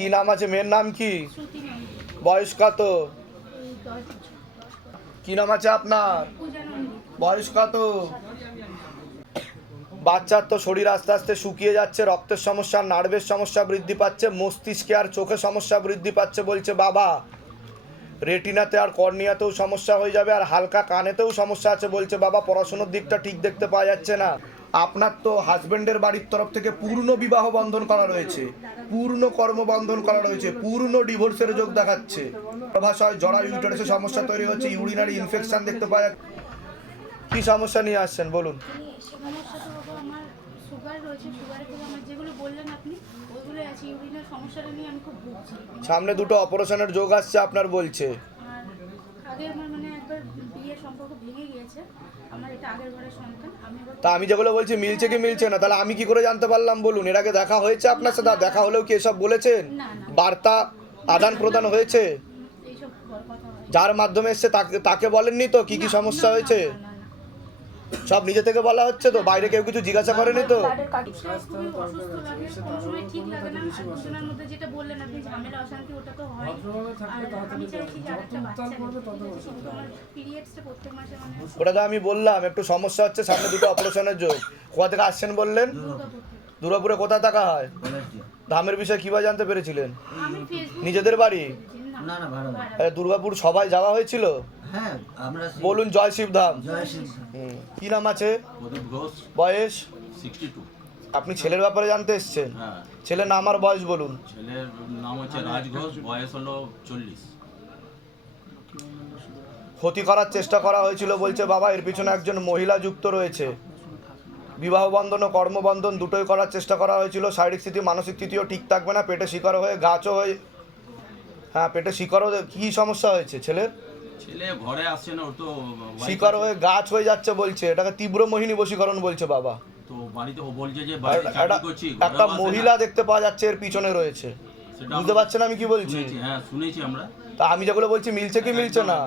কি নাম আছে? মেয়ের নাম কি? বয়স কত? কি নাম আছে আপনার? বয়স কত? বাচ্চার তো শরীর আস্তে আস্তে শুকিয়ে যাচ্ছে, রক্তের সমস্যা, নার্ভের সমস্যা বৃদ্ধি পাচ্ছে, মস্তিষ্কে আর চোখে সমস্যা বৃদ্ধি পাচ্ছে বলছে বাবা। রেটিনাতে আর কর্নিয়াতেও সমস্যা হয়ে যাবে, আর হালকা কানেতেও সমস্যা আছে বলছে বাবা। পড়াশোনার দিকটা ঠিক দেখতে পাওয়া যাচ্ছে না। আপনার তো হাজবেন্ডের বাড়ির তরফ থেকে পূর্ণ বিবাহ বন্ধন করা রয়েছে, পূর্ণ কর্মবন্ধন করা রয়েছে, পূর্ণ ডিভোর্সের যোগ দেখাচ্ছে। ভাষায় জরা ইউটারাসের সমস্যা তৈরি হচ্ছে, ইউরিনারি ইনফেকশন দেখতে পাওয়া যাচ্ছে। কি সমস্যা নিয়ে আসছেন বলুন? সামনে দুটো অপারেশনের যোগ আসছে আপনার বলছে। তা আমি যেগুলো বলছি মিলছে কি মিলছে না, তাহলে আমি কি করে জানতে পারলাম বলুন? এর আগে দেখা হয়েছে আপনার সাথে? দেখা হলেও কি এসব বলেছেন? বার্তা আদান প্রদান হয়েছে? যার মাধ্যমে এসছে তাকে বলেননি তো কি কি সমস্যা হয়েছে? সব নিজে থেকে বলা হচ্ছে তো, বাইরে কেউ কিছু জিজ্ঞাসা করেনি তো? ওটা তো আমি বললাম একটু সমস্যা হচ্ছে, সামনে দুটো অপারেশনের যোগ। কোথা থেকে আসছেন বললেন? দুর্গাপুরে কোথা থাকা হয়? ধামের বিষয়ে কিভাবে জানতে পেরেছিলেন? নিজেদের বাড়ি? দুর্গাপুর সবাই যাওয়া হয়েছিল? বলুন জয় শিব ধাম। কি নাম আছে? বয়স? আপনি ছেলের ব্যাপারে জানতে এসেছেন? ছেলের নাম আর বয়স বলুন। ছেলের নাম হচ্ছে রাজ ঘোষ, বয়স হলো 40। ক্ষতি করার চেষ্টা করা হয়েছিল বলছে বাবা। এর পিছনে একজন মহিলা যুক্ত রয়েছে। বিবাহ বন্ধন ও কর্মবন্ধন দুটোই করার চেষ্টা করা হয়েছিল। শারীরিক স্থিতি মানসিক স্থিতিও ঠিক থাকবে না, পেটে শিকার হয়ে গাছও হয়ে, হ্যাঁ পেটে শিকারও। কি সমস্যা হয়েছে ছেলের? ছেলে ঘরে আসছে না, ওর তো শিকার হয়ে গাছ হয়ে যাচ্ছে বলছে, এটাকে তীব্র মোহিনী বশীকরণ বলছে বাবা। তো বাড়িতে ও বলছে যে বাড়িতে চাকরি করছি, একটা মহিলা দেখতে পাওয়া যাচ্ছে এর পিছনে রয়েছে। বুঝতে পারছেন আমি কি বলছি? হ্যাঁ শুনেছি আমরা। তা আমি যেগুলো বলছি মিলছে কি মিলছে না?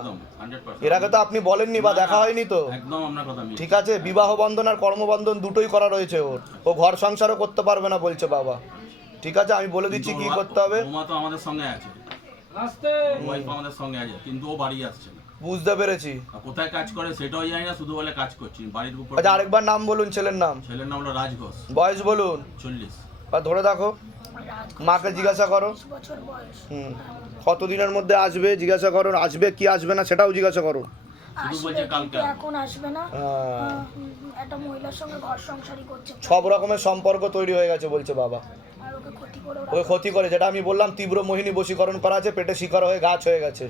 এর আগে তো আপনি বলেননি বা দেখা হয়নি তো। একদম আপনার কথা মিলছে। ঠিক আছে, বিবাহ বন্ধন আর কর্মবন্ধন দুটোই করা রয়েছে ওর। ও ঘর সংসারও করতে পারবে না বলছে বাবা। ঠিক আছে, আমি বলে দিচ্ছি কি করতে হবে। বৌমা তো আমাদের সঙ্গে আছে, ওয়াইফ আমাদের সঙ্গে আছে, কিন্তু ও বাড়ি আসছে না। বুঝতে পেরেছি। কোথায় কাজ করে সেটাও জানি না, শুধু বলে কাজ করছি বাড়ির উপর। আচ্ছা আরেকবার নাম বলুন ছেলের নাম। ছেলের নাম হলো রাজ ঘোষ। বয়স বলুন। 40। আর ধরে দেখো, মাকে জিজ্ঞাসা করো। কতদিনের মধ্যে আসবে জিজ্ঞাসা করো। আসবে কি আসবে না সেটাও জিজ্ঞাসা করো। শুধু বলছে কালকে এখন আসবে না, একটা মহিলার সঙ্গে ঘর সংসারই করছে, সব রকমের সম্পর্ক তৈরি হয়ে গেছে বলছে বাবা। আর ওকে ক্ষতি করে ওই ক্ষতি করে, যেটা আমি বললাম তীব্র মোহিনী বশীকরণ করা আছে, পেটে শিকার হয়ে গাছ হয়ে গেছে,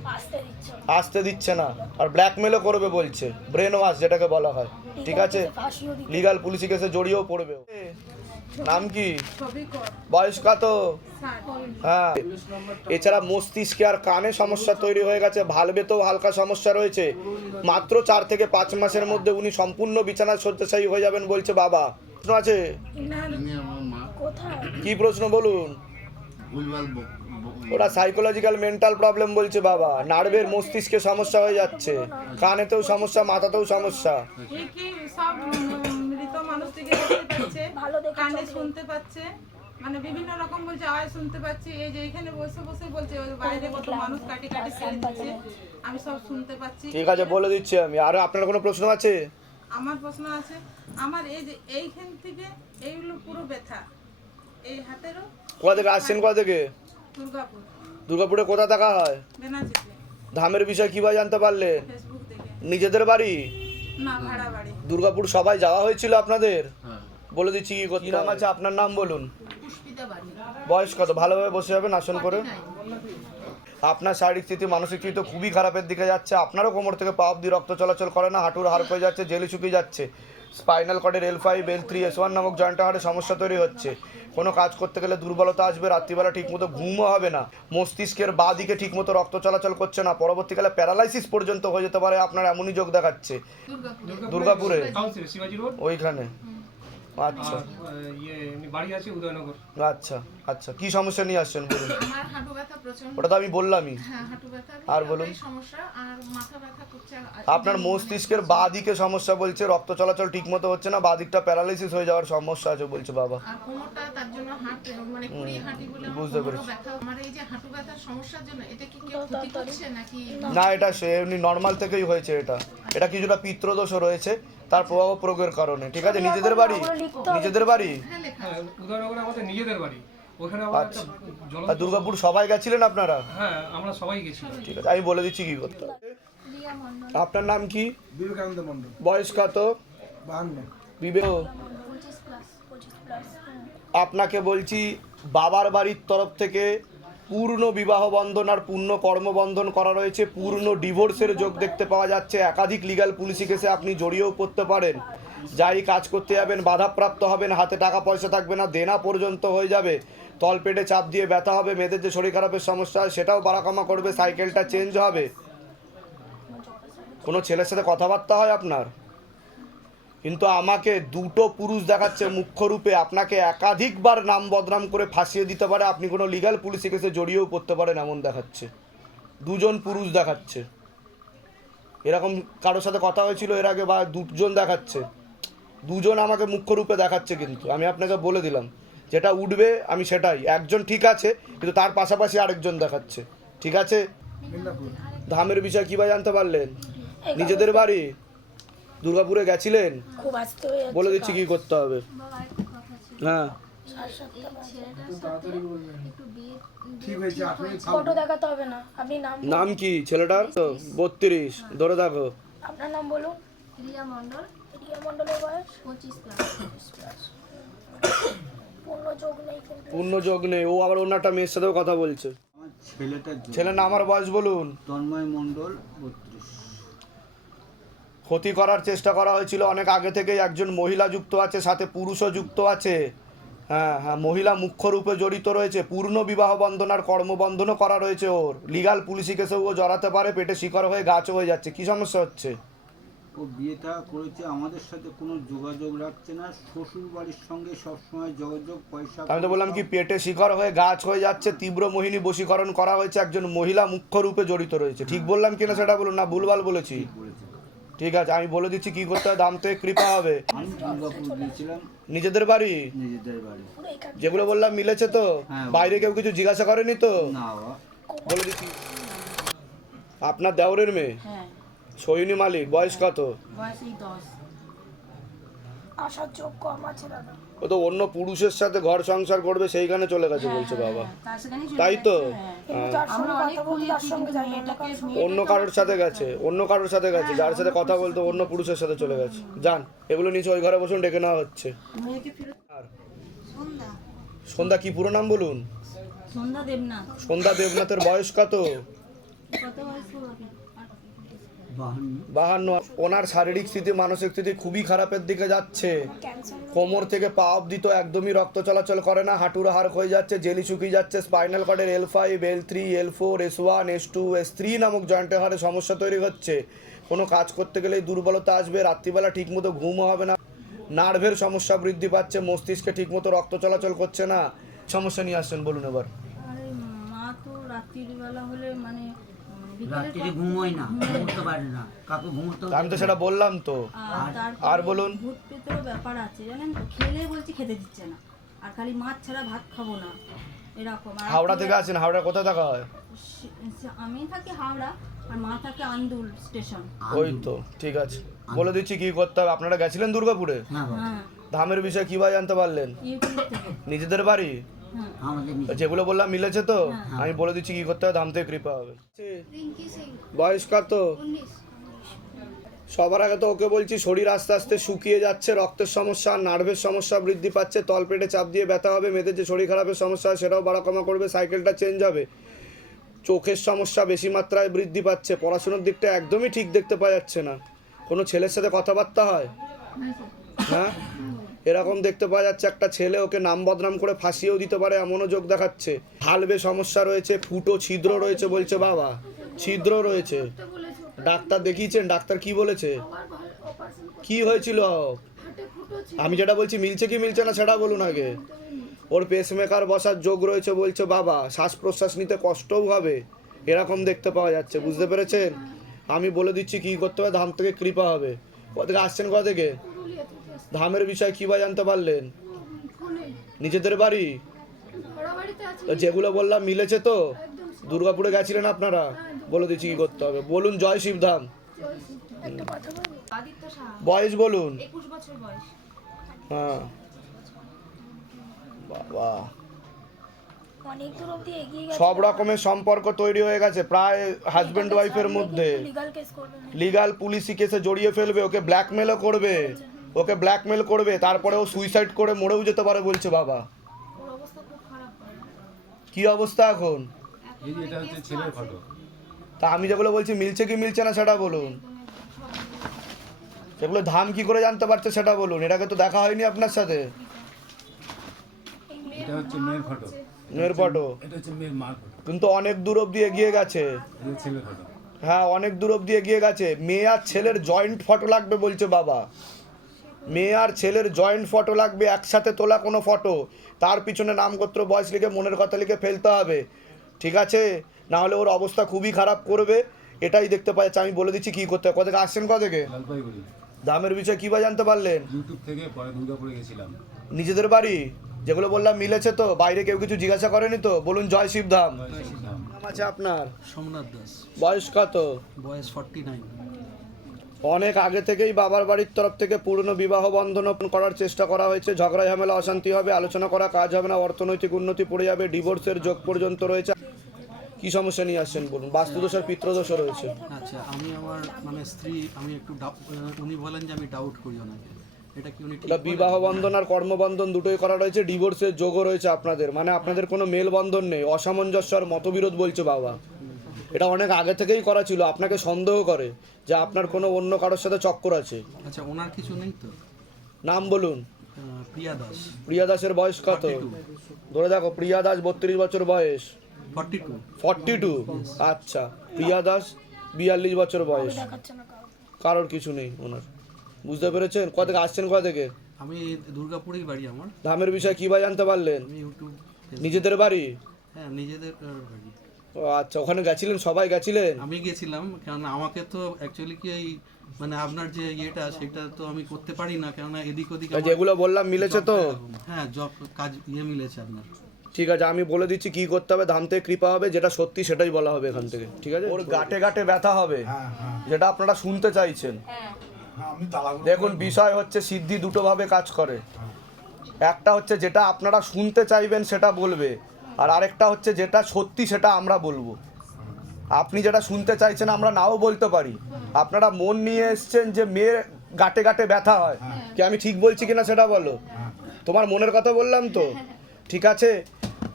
আসতে দিচ্ছে না, আর ব্ল্যাকমেলও করবে বলছে, ব্রেন ওয়াশ যেটাকে বলা হয়। ঠিক আছে, লিগাল পুলিশি কেসে জড়িয়েও পড়বে। নাম কি? বয়স কত? হ্যাঁ, এছাড়া মস্তিষ্কে আর কানে সমস্যা তৈরি হয়ে গেছে, ভালভেতেও হালকা সমস্যা রয়েছে। মাত্র 4 থেকে 5 মাসের মধ্যে উনি সম্পূর্ণ বিছানায় শয্যাশায়ী হয়ে যাবেন বলছে বাবা। প্রশ্ন আছে? কি প্রশ্ন বলুন? ওরা সাইকোলজিক্যাল মেন্টাল প্রবলেম বলছে বাবা। নার্ভের মস্তিষ্কে সমস্যা হয়ে যাচ্ছে, কানেতেও সমস্যা, মাথাতেও সমস্যা। কানে শুনতে পাচ্ছে, মানে বিভিন্ন রকম বলছে, আওয়াজ শুনতে পাচ্ছি। এই যে এখানে বসে বসে বলছে বাইরে কত মানুষ কাটি কাটি ফেলে দিচ্ছে, আমি সব শুনতে পাচ্ছি। ঠিক আছে, বলে দিচ্ছি আমি। আর আপনার কোনো প্রশ্ন আছে? আমার প্রশ্ন আছে, আমার এই যে এইখান থেকে এইগুলো পুরো ব্যথা, এই হাতেরও। কোথা থেকে আসছেন? কোথা থেকে? দুর্গাপুর। দুর্গাপুরে কোথা থাকা হয়? বেনাচিতে। ধামের বিষয় কিভাবে জানতে পারলেন? ফেসবুক থেকে। নিজেদের বাড়ি? না, ভাড়া বাড়ি। দুর্গাপুর সবাই যাওয়া হয়েছিল আপনাদের? বলে দিচ্ছি কি করতে। কি নাম আছে আপনার? নাম বলুন। বয়স কত? ভালোভাবে বসে যাবেন আসন করে। আপনার শারীরিক স্থিতি মানসিক স্থিতি তো খুবই খারাপের দিকে যাচ্ছে। আপনারও কোমর থেকে পা অব্দি রক্ত চলাচল করে না, হাঁটুর হাড় হয়ে যাচ্ছে, জেলি শুকিয়ে যাচ্ছে, স্পাইনাল কর্ডের L5 L3 S1 নামক জয়েন্টের হাড়ে সমস্যা তৈরি হচ্ছে। কোনো কাজ করতে গেলে দুর্বলতা আসবে, রাত্রিবেলা ঠিকমতো ঘুমও হবে না, মস্তিষ্কের বাঁ দিকে ঠিকমতো রক্ত চলাচল করছে না, পরবর্তীকালে প্যারালাইসিস পর্যন্ত হয়ে যেতে পারে আপনার, এমনই যোগ দেখাচ্ছে। দুর্গাপুরে ওইখানে? আচ্ছা, বাড়ি আছে উদয়নগর। আচ্ছা আচ্ছা, কি সমস্যা নিয়ে আসছেন বলুন? আমার হাঁটু ব্যথা প্রচন্ড। ওটা তো আমি বললামই। হ্যাঁ, হাঁটু ব্যথা আর বলুন। এই সমস্যা, আর মাথা ব্যথা করছে। আপনার মস্তিষ্কের বাঁ দিকে সমস্যা বলছে, রক্ত চলাচল ঠিক মতো হচ্ছে না, বাঁ দিকটা প্যারালাইসিস হয়ে যাওয়ার সমস্যা আছে বলছে বাবা। আর কোমরটা তার জন্য মানে কুড়িয়ে হাঁটি বলে আমার বুঝতে কোমরও পেরেছি। ব্যথা। আমার এই যে হাঁটু ব্যথার সমস্যার জন্য এটা কি কেউ ক্ষতি করছে নাকি? না, এটা সে এমনি নর্মাল থেকেই হয়েছে। এটা কিছুটা পিত্রদোষও রয়েছে তার প্রভাব প্রয়োগের কারণে। ঠিক আছে, নিজেদের বাড়ি? নিজেদের বাড়ি? হ্যাঁ, লেখা হ্যাঁ, উদয়নগরে আমাদের নিজেদের বাড়ি, ওখানে আবার একটা আচ্ছা। জ্বলন্ত। আর দুর্গাপুর সবাই গেছিলেন আপনারা? হ্যাঁ, আমরা সবাই গেছি। ঠিক আছে, আমি বলে দিচ্ছি কি করতে হবে। রিয়া মণ্ডল, আপনার নাম কি? বিবেকানন্দ মন্ডল, বয়স কত? 52। বিবেক। 25+। আপনাকে বলছি, বাবার বাড়ির তরফ থেকে পূর্ণ বিবাহ বন্ধন আর পূর্ণ কর্মবন্ধন করা রয়েছে, পূর্ণ ডিভোর্সের যোগ দেখতে পাওয়া যাচ্ছে। একাধিক লিগ্যাল পুলিশি কেসে আপনি জড়িয়েও পড়তে পারেন। যাই কাজ করতে যাবেন বাধাপ্রাপ্ত হবেন, হাতে টাকা পয়সা থাকবে না, দেনা পর্যন্ত হয়ে যাবে, তলপেটে চাপ দিয়ে ব্যথা হবে, মেয়েদের যে শরীর খারাপের সমস্যা হয় সেটাও বাড়াকমা করবে, সাইকেলটা চেঞ্জ হবে। কোনো ছেলের সাথে কথাবার্তা হয় আপনার? কিন্তু আমাকে দুটো পুরুষ দেখাচ্ছে মুখ্য রূপে, আপনাকে একাধিকবার নাম বদনাম করে ফাঁসিয়ে দিতে পারে, আপনি কোনো লিগ্যাল পুলিশি কেসে জড়িয়েও পড়তে পারেন এমন দেখাচ্ছে। দুজন পুরুষ দেখাচ্ছে। এরকম কারোর সাথে কথা হয়েছিল এর আগে? বা দুজন দেখাচ্ছে, দুজন আমাকে মুখ্য রূপে দেখাচ্ছে। কিন্তু আমি আপনাকে বলে দিলাম, যেটা উঠবে আমি সেটাই। একজন ঠিক আছে, কিন্তু তার পাশাপাশি আরেকজন দেখাচ্ছে। ঠিক আছে, ধামের বিষয় কীভাবে জানতে পারলেন? নিজেদের বাড়ি? দুর্গাপুরে গেছিলেন? খুব আসতে হয়ে যাচ্ছে। বলে দিচ্ছি কি করতে হবে। বাবা একটা কথা ছিল, হ্যাঁ, এই ছেলেটার সাথে একটু বিয়ে ঠিক হয়েছে, আপনি ফটো দেখাতে হবে না, আপনি নাম নাম কি ছেলেটার? তো 32 ধরে দেখো। আপনার নাম বলুন। রিয়া মণ্ডল, রিয়া মণ্ডলের বয়স 25+। পূর্ণ যোগ নেই কিন্তু। পূর্ণ যোগ নেই। ও আবার অন্য একটা মেয়ের সাথেও কথা বলছে। আমার ছেলেটার জন্য ছেলের নাম আর বয়স বলুন। তন্ময় মণ্ডল 32। ক্ষতি করার চেষ্টা করা হয়েছিল অনেক আগে থেকেই। একজন মহিলা যুক্ত আছে, সাথে পুরুষও যুক্ত আছে। হ্যাঁ হ্যাঁ, মহিলা মুখ্য রূপে জড়িত রয়েছে। পূর্ণ বিবাহ বন্ধন আর কর্মবন্ধনও করা রয়েছে ওর। লিগাল পুলিশি কেসেও ও জড়াতে পারে, পেটে শিকড় হয়ে গাছও হয়ে যাচ্ছে। কি সমস্যা হচ্ছে? ও বিয়েটা করেছে, আমাদের সাথে কোনো যোগাযোগ রাখছে না, শ্বশুর বাড়ির সঙ্গে সবসময় যোগাযোগ, পয়সা। আমি তো বললাম কি, পেটে শিকড় হয়ে গাছ হয়ে যাচ্ছে, তীব্র মোহিনী বশীকরণ করা হয়েছে, একজন মহিলা মুখ্য রূপে জড়িত রয়েছে। ঠিক বললাম কিনা সেটা বলুন, না ভুলভাল বলেছি? বলেছে। ঠিক আছে, আমি বলে দিচ্ছি কি করতে হয়। দাম থেকে কৃপা হবে। আমি দুর্গাপুর গিয়েছিলাম, নিজেদের বাড়ি? নিজেদের বাড়ি। পুরো এখানে যেগুলো বললাম মিলেছে তো? হ্যাঁ। বাইরে কেউ কিছু জিজ্ঞাসা করেনি তো? না বাবা, বলে দিচ্ছি, আপনার দেওরের মেয়ে হ্যাঁ, সৈনী মালিক, বয়স কত? বয়স এই 10। আসার যোগ কম আছে দাদা। ও তো অন্য পুরুষের সাথে ঘর সংসার করবে সেইখানে চলে গেছে বলছে বাবা। তার সেখানেই চলে তাই তো? গেছে, হ্যাঁ। কিন্তু তার আমরা সঙ্গে অনেক কথা বলতে তার খুঁজেছি, সঙ্গে কিন্তু যাই না, মেয়েটাকে অন্য কারোর সাথে গেছে, অন্য কারোর সাথে গেছে, যার সাথে কথা বলতো অন্য পুরুষের সাথে চলে গেছে। যান, এগুলো নিচে ওই ঘরে বসুন, ডেকে নেওয়া হচ্ছে। মেয়েকে ফেরত। আর সন্ধ্যা, সন্ধ্যা কি পুরো নাম বলুন? সন্ধ্যা দেবনাথ। সন্ধ্যা দেবনাথের বয়স কত? কত বয়স ওর আপনার? 52। ওনার শারীরিক স্থিতি মানসিক স্থিতি খুবই খারাপের দিকে যাচ্ছে। ক্যান্সার কোমর থেকে পা অবধি তো একদমই রক্ত চলাচল করে না, হাঁটুর হাড় হয়ে যাচ্ছে, জেলি শুকিয়ে যাচ্ছে, spinal কর্ডের L5, L3, L4, S1, S2, S3 নামক জয়েন্টের হাড়ে সমস্যা তৈরি হচ্ছে। কোনো কাজ করতে গেলেই দুর্বলতা আসবে, রাত্রিবেলা ঠিকমতো ঘুমও হবে না, নার্ভের সমস্যা বৃদ্ধি পাচ্ছে, মস্তিষ্কে ঠিকমতো রক্ত চলাচল করছে না। সমস্যা নিয়ে আসছেন, বলুন এবার। আরে মা তো রাত্রিবেলা হলে মানে রাত্রিরে ঘুমোয় না, ঘুমোতে পারে না, কাকে ঘুমোতে আমি তো সেটা বললাম তো। আর বলুন। ভূত পেতেরও ব্যাপার আছে জানেন তো, খেলে বলছি খেতে দিচ্ছে না, আর খালি মাছ ছাড়া ভাত খাবো না এরকম। আর হাওড়া থেকে আছেন? হাওড়া কোথায় থাকা হয়? আমি থাকি হাওড়া, আর মা থাকে আন্দুল স্টেশন। ওই তো, ঠিক আছে, বলে দিচ্ছি কি করতে হবে। আপনারা গেছিলেন দুর্গাপুরে? হ্যাঁ বাবা, হ্যাঁ, ধামের বিষয়ে কিভাবে জানতে পারলেন? ইউটিউব থেকে। নিজেদের বাড়ি? হ্যাঁ, আমাদের নিজে। যেগুলো বললাম মিলেছে তো? আমি বলে দিচ্ছি কি করতে হবে, ধাম থেকে কৃপা হবে। রিঙ্কি সিং, বয়স কত? 19। সবার আগে তো ওকে বলছি, শরীর আস্তে আস্তে শুকিয়ে যাচ্ছে, রক্তের সমস্যা, নার্ভের সমস্যা বৃদ্ধি পাচ্ছে, তলপেটে চাপ দিয়ে ব্যথা হবে, মেয়েদের যে শরীর খারাপের সমস্যা হয় সেটাও বাড়া কমা করবে, সাইকেলটা চেঞ্জ হবে, চোখের সমস্যা বেশি মাত্রায় বৃদ্ধি পাচ্ছে, পড়াশোনার দিকটা একদমই ঠিক দেখতে পাওয়া যাচ্ছে না। কোনো ছেলের সাথে কথাবার্তা হয়? হ্যাঁ, এরকম দেখতে পাওয়া যাচ্ছে একটা ছেলে, ওকে নাম বদনাম করে ফাঁসিয়েও দিতে পারে এমনও যোগ দেখাচ্ছে। হালবে সমস্যা রয়েছে, ফুটো ছিদ্র রয়েছে বলছে বাবা, ছিদ্র রয়েছে। ডাক্তার দেখিয়েছেন? ডাক্তার কি বলেছে? কি হয়েছিল? আমি যেটা বলছি মিলছে কি মিলছে না সেটা বলুন আগে। ওর পেসমেকার বসার যোগ রয়েছে বলছে বাবা, শ্বাস প্রশ্বাস নিতে কষ্টও হবে, এরকম দেখতে পাওয়া যাচ্ছে, বুঝতে পেরেছেন? আমি বলে দিচ্ছি কী করতে হবে, ধাম থেকে কৃপা হবে। কোথা থেকে আসছেন, কোথা থেকে? পুরুলিয়া থেকে আসছি। ধামের বিষয়ে কী বা জানতে পারলেন? ফোনে নিজেদের বাড়ি? ভাড়া বাড়িতে আছি। তো যেগুলো বললাম মিলেছে তো? একদম দুর্গাপুরে গেছিলেন আপনারা? বলে দিচ্ছি কী করতে হবে, বলুন জয় শিবধাম। একটা কথা বলবো। আদিত্য সাহা বয়স বলুন। 21 বছর বয়স। হ্যাঁ বাবা, অনেক দূর অবধি এগিয়ে গেছে। সব রকমের সম্পর্ক তৈরি হয়ে গেছে প্রায় হাজব্যান্ড ওয়াইফের মধ্যে। লিগ্যাল কেস করবে না। লিগাল পুলিশি কেসে জড়িয়ে ফেলবে, ওকে ব্ল্যাকমেলও করবে, ওকে ব্ল্যাকমেল করবে, তারপরে ও সুইসাইড করে মরেও যেতে পারে বলছে বাবা। ওর অবস্থা খুব খারাপ। কি অবস্থা এখন? এটা হচ্ছে ছেলের ফটো। তা আমি যেগুলো বলছি মিলছে কি মিলছে না সেটা বলুন। সেগুলো ধাম কি করে জানতে পারছে সেটা বলুন। এটাকে তো দেখা হয়নি আপনার সাথে। এটা হচ্ছে মেয়ের ফটো। মেয়ের ফটো এটা হচ্ছে মেয়ের মার ফটো। কিন্তু অনেক দূর অবধি এগিয়ে গেছে। এটা ছেলের ফটো। হ্যাঁ অনেক দূর অবধি এগিয়ে গেছে। মেয়ে আর ছেলের জয়েন্ট ফটো লাগবে বলছে বাবা। মেয়ে আর ছেলের জয়েন্ট ফটো লাগবে, একসাথে তোলা কোনো ফটো, তার পিছনে নাম গোত্র বয়স লিখে মনের কথা লিখে ফেলতে হবে, ঠিক আছে? না হলে ওর অবস্থা খুবই খারাপ করবে, এটাই দেখতে পাই। আমি বলে দিচ্ছি কী করতে হবে। কোথা থেকে আসছেন, কোথা থেকে? জলপাইগুড়ি। দামের বিষয়ে কী বা জানতে পারলেন? ইউটিউব থেকে পরে দুর্গাপুরে গেছিলাম। নিজেদের বাড়ি? যেগুলো বললাম মিলেছে তো? বাইরে কেউ কিছু জিজ্ঞাসা করেনি তো? বলুন জয় শিবধাম। নাম আছে আপনার? সোমনাথ দাস, বয়স কত? বয়স 49। অনেক আগে থেকেই বাবার বাড়ির তরফ থেকে পুরনো বিবাহ বন্ধন করার চেষ্টা করা হয়েছে। ঝগড়া ঝামেলা অশান্তি হবে, আলোচনা করা কাজ হবে না, অর্থনৈতিক উন্নতি পড়ে যাবে, ডিভোর্সের যোগ পর্যন্ত রয়েছে। কি সমস্যা নিয়ে আসছেন বলুন? বাস্তুদোষ আর পিত্রদোষও রয়েছে। আচ্ছা, আমি আমার মানে স্ত্রী, আমি একটু উনি বলেন যে আমি ডাউট করি ওনাকে, এটা কি উনি ঠিক এটা বলেন? বিবাহ বন্ধন আর কর্মবন্ধন দুটোই করা রয়েছে, ডিভোর্সের যোগও রয়েছে আপনাদের, মানে আপনাদের কোনো মেলবন্ধন নেই, অসামঞ্জস্য আর মতবিরোধ বলছে বাবা। এটা অনেক আগে থেকেই করা ছিল, আপনাকে সন্দেহ করে যে আপনার কোনো অন্য কারোর সাথে চক্কর আছে। আচ্ছা, ওনার কিছু নেই তো? নাম বলুন। প্রিয়া দাস। প্রিয়া দাসের বয়স কত? 42। ধরে দেখো, প্রিয়া দাস 32 বছর বয়স। 42। 42? আচ্ছা, প্রিয়া দাস 42 বছর বয়স। দেখাচ্ছে না কারো। কারোর কিছু নেই ওনার, বুঝতে পেরেছেন? কোথা থেকে আসছেন, কোথা থেকে? আমি দুর্গাপুরেই বাড়ি আমার। ধামের বিষয়ে কী বা জানতে পারলেন? আমি ইউটিউব। নিজেদের বাড়ি? হ্যাঁ, নিজেদের বাড়ি। ও আচ্ছা, ওখানে গেছিলেন, সবাই গেছিলেন? আমি গেছিলাম, কারণ আমাকে তো অ্যাকচুয়ালি কি এই মানে আপনার যে ইয়েটা সেটা তো আমি করতে পারি না, কেননা এদিক ওদিক আমার যেগুলো বললাম মিলেছে তো? job টা- হ্যাঁ, জব কাজ মিলেছে আপনার। ঠিক আছে, আমি বলে দিচ্ছি কি করতে হবে। ধাম থেকে কৃপা হবে, যেটা সত্যি সেটাই বলা হবে এখান থেকে, ঠিক আছে? ওর গাঁটে গাঁটে ব্যথা হবে, যেটা আপনারা শুনতে চাইছেন। দেখুন, বিষয় হচ্ছে সিদ্ধি দুটোভাবে কাজ করে। একটা হচ্ছে যেটা আপনারা শুনতে চাইবেন সেটা বলবে, আর আরেকটা হচ্ছে যেটা সত্যি সেটা আমরা বলবো। আপনি যেটা শুনতে চাইছেন আমরা নাও বলতে পারি। আপনারা মন নিয়ে এসছেন যে মেয়ের গাঁটে গাঁটে ব্যথা হয়, কি আমি ঠিক বলছি কিনা সেটা বলো। তোমার মনের কথা বললাম তো, ঠিক আছে?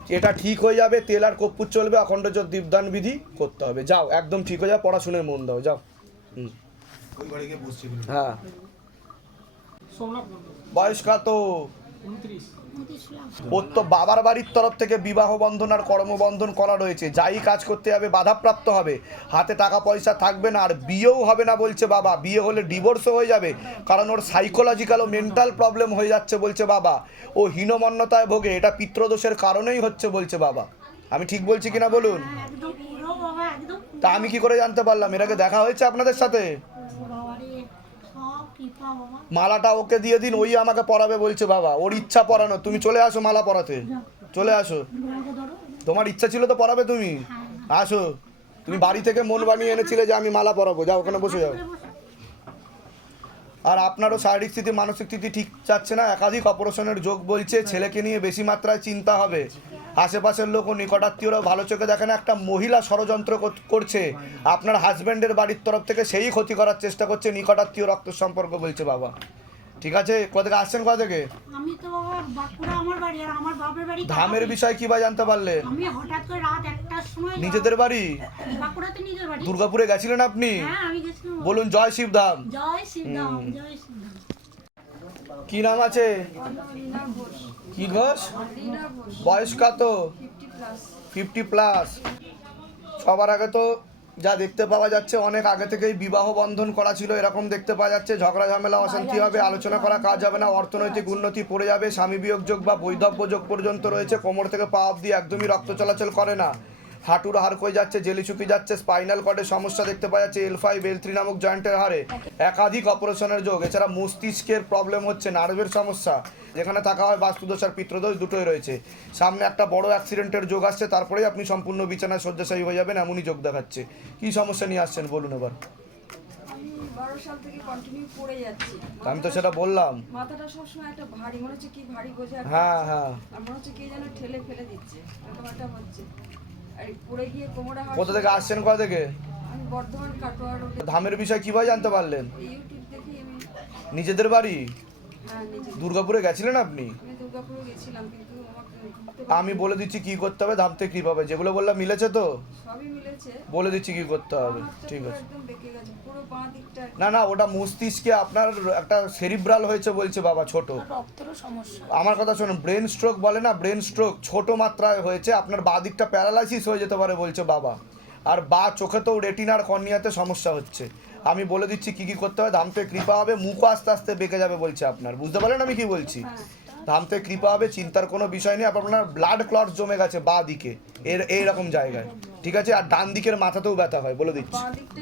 এটা ঠিক হয়ে যাবে, তেল আর কর্পূর চলবে, অখণ্ড জ্যোত দীপদান বিধি করতে হবে। যাও, একদম ঠিক হয়ে যাও, পড়াশোনায় মন দাও, যাও। হ্যাঁ। বয়স কত? ওর তো বাবার বাড়ির তরফ থেকে বিবাহ বন্ধন আর কর্মবন্ধন করা রয়েছে। যাই কাজ করতে যাবে বাধাপ্রাপ্ত হবে, হাতে টাকা পয়সা থাকবে না, আর বিয়েও হবে না বলছে বাবা। বিয়ে হলে ডিভোর্সও হয়ে যাবে, কারণ ওর সাইকোলজিক্যাল ও মেন্টাল প্রবলেম হয়ে যাচ্ছে বলছে বাবা। ও হীনমন্যতায় ভোগে, এটা পিতৃদোষের কারণেই হচ্ছে বলছে বাবা। আমি ঠিক বলছি কিনা বলুন? তা আমি কি করে জানতে পারলাম? এর আগে দেখা হয়েছে আপনাদের সাথে? মালাটা ওকে দিয়ে দিন, ওই আমাকে পরাবে বলছে বাবা। ওর ইচ্ছা পরানো, তুমি চলে আসো মালা পরাতে, চলে আসো। তোমার ইচ্ছা ছিল তো পরাবে, তুমি আসো। তুমি বাড়ি থেকে মন বানিয়ে এনেছিলে যে আমি মালা পরাবো, যাও ওখানে বসে যাও। আর আপনারও শারীরিক স্থিতি মানসিক স্থিতি ঠিক যাচ্ছে না, একাধিক অপারেশনের যোগ বলছে। ছেলেকে নিয়ে বেশি মাত্রায় চিন্তা হবে, আশেপাশের লোক ও নিকটাত্মীয়রাও ভালো চোখে দেখে না। একটা মহিলা ষড়যন্ত্র করছে আপনার হাজব্যান্ডের বাড়ির তরফ থেকে, সেই ক্ষতি করার চেষ্টা করছে, নিকটাত্মীয় রক্ত সম্পর্ক বলছে বাবা। ঠিক আছে, কোথা থেকে আসছেন, কোথা থেকে? আমি তো বাঁকুড়া আমার বাড়ি, আর আমার বাপের বাড়ি ধামের বিষয় কি বা জানতে পারলেন? আমি হঠাৎ করে রাত 1টার সময় নিজেদের বাড়ি? বাঁকুড়াতে নিজের বাড়ি। দুর্গাপুরে গেছিলেন আপনি? হ্যাঁ, আমি গেছিলাম। বলুন জয় শিবধাম। জয় শিবধাম, জয় শিবধাম। কি নাম আছে? কি ঘোষ? বয়স কত? 50+। সবার আগে তো যা দেখতে পাওয়া যাচ্ছে অনেক আগে থেকেই বিবাহ বন্ধন করা ছিল, এরকম দেখতে পাওয়া যাচ্ছে। ঝগড়া ঝামেলা অশান্তি হবে, আলোচনা করা কাজ হবে না, অর্থনৈতিক উন্নতি পড়ে যাবে, স্বামী বিয়োগ যোগ বা বৈধব্য যোগ পর্যন্ত রয়েছে। কোমর থেকে পা অবধি একদমই রক্ত চলাচল করে না, হাঁটুর হাড় ক্ষয়ে যাচ্ছে, জেলি শুকিয়ে যাচ্ছে, স্পাইনাল কর্ডের সমস্যা দেখতে পাওয়া যাচ্ছে, L5 L3 নামক জয়েন্টের হাড়ে একাধিক অপারেশনের যোগ। এছাড়া মস্তিষ্কের প্রবলেম হচ্ছে, নার্ভের সমস্যা, যেখানে থাকা হয় বাস্তুদোষ আর পিত্রদোষ দুটোই রয়েছে। সামনে একটা বড় অ্যাক্সিডেন্টের যোগ আসছে, তারপরেই আপনি সম্পূর্ণ বিছানায় শয্যাশায়ী হয়ে যাবেন, এমনই যোগ দেখাচ্ছে। কি সমস্যা নিয়ে আসছেন বলুন এবার। আমি 12 সাল থেকে কন্টিনিউ পড়ে যাচ্ছি। আমি তো সেটা বললাম। মাথাটা সবসময় একটা ভারী, মনে হচ্ছে কি ভারী বোঝা একটা হ্যাঁ আছে। হ্যাঁ। আর মনে হচ্ছে কে যেন ঠেলে ফেলে দিচ্ছে, এরকম একটা হচ্ছে। আর পড়ে গিয়ে কোমরে হাড়। কোথা থেকে আসছেন, কোথা থেকে? আমি বর্ধমান কাটোয়া রোডে। ধামের বিষয় কিভাবে জানতে পারলেন? ইউটিউব দেখি আমি। নিজেদের বাড়ি হ্যাঁ, নিজে। দুর্গাপুরে গেছিলেন আপনি? আমি দুর্গাপুরে গেছিলাম, কিন্তু আমাকে ঘুরতে আমি বলে দিচ্ছি কি করতে হবে, ধাম থেকে কৃপা পাবে। যেগুলো বললাম মিলেছে তো? সবই মিলেছে। বলে দিচ্ছি কি করতে হবে, হাতটা ঠিক পুরো আছে। একদম বেঁকে গেছে, পুরো বাঁ দিকটা। না না, ওটা মস্তিষ্কে আপনার একটা সেরিব্রাল হয়েছে বলছে বাবা, ছোট। রক্তেরও সমস্যা। আমার কথা শুনুন, ব্রেন স্ট্রোক বলে না, ব্রেন স্ট্রোক ছোট মাত্রায় হয়েছে, আপনার বাঁ দিকটা প্যারালাইসিস হয়ে যেতে পারে বলছে বাবা। আর বা চোখেতেও রেটিনার কর্নিয়াতে সমস্যা হচ্ছে। আমি বলে দিচ্ছি কি কি করতে হবে, ধাম থেকে কৃপা হবে, মুখও আস্তে আস্তে বেঁকে যাবে বলছে আপনার। বুঝতে পারলেন আমি কি বলছি? ধাম থেকে কৃপা হবে, চিন্তার কোনো বিষয় নেই। আপনার ব্লাড ক্লট জমে গেছে বাঁ দিকে, এইরকম জায়গায়, ঠিক আছে? আর ডান দিকের মাথাতেও ব্যথা হয়, বলে দিচ্ছি। বাঁ দিকটা